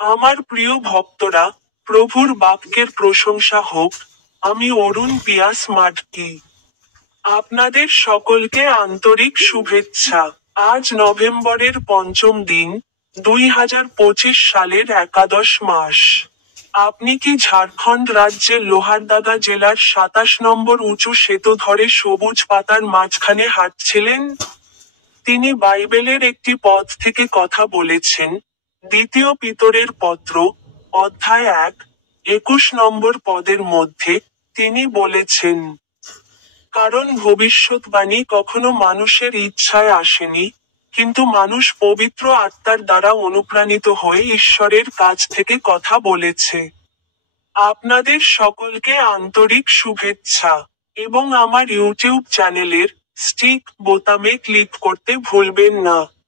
আমার প্রিয় ভক্তরা, প্রভুর বাক্যের প্রশংসা হোক। আমি অরুণ পিয়াস মাটকি। আপনাদের সকলকে আন্তরিক শুভেচ্ছা। আজ নভেম্বরের পঞ্চম দিন, 2025 সালের একাদশ মাস। আপনি কি ঝাড়খণ্ড রাজ্যের লোহারদাগা জেলার 27 নম্বর উঁচু সেতু ধরে সবুজ পাতার মাঝখানে হাঁটছিলেন? তিনি বাইবেলের একটি পদ থেকে কথা বলেছেন। দ্বিতীয় পিতরের পত্র, অধ্যায় 1, 21 নম্বর পদের মধ্যে, তিনি বলেছেন, কারণ ভবিষ্যৎবাণী কখনো মানুষের ইচ্ছায় আসেনি, কিন্তু মানুষ পবিত্র আত্মার দ্বারা অনুপ্রাণিত হয়ে ঈশ্বরের কাছ থেকে কথা বলেছে। আপনাদের সকলকে আন্তরিক শুভেচ্ছা। এবং আমার ইউটিউব চ্যানেলের স্টিক বোতামে ক্লিক করতে ভুলবেন না।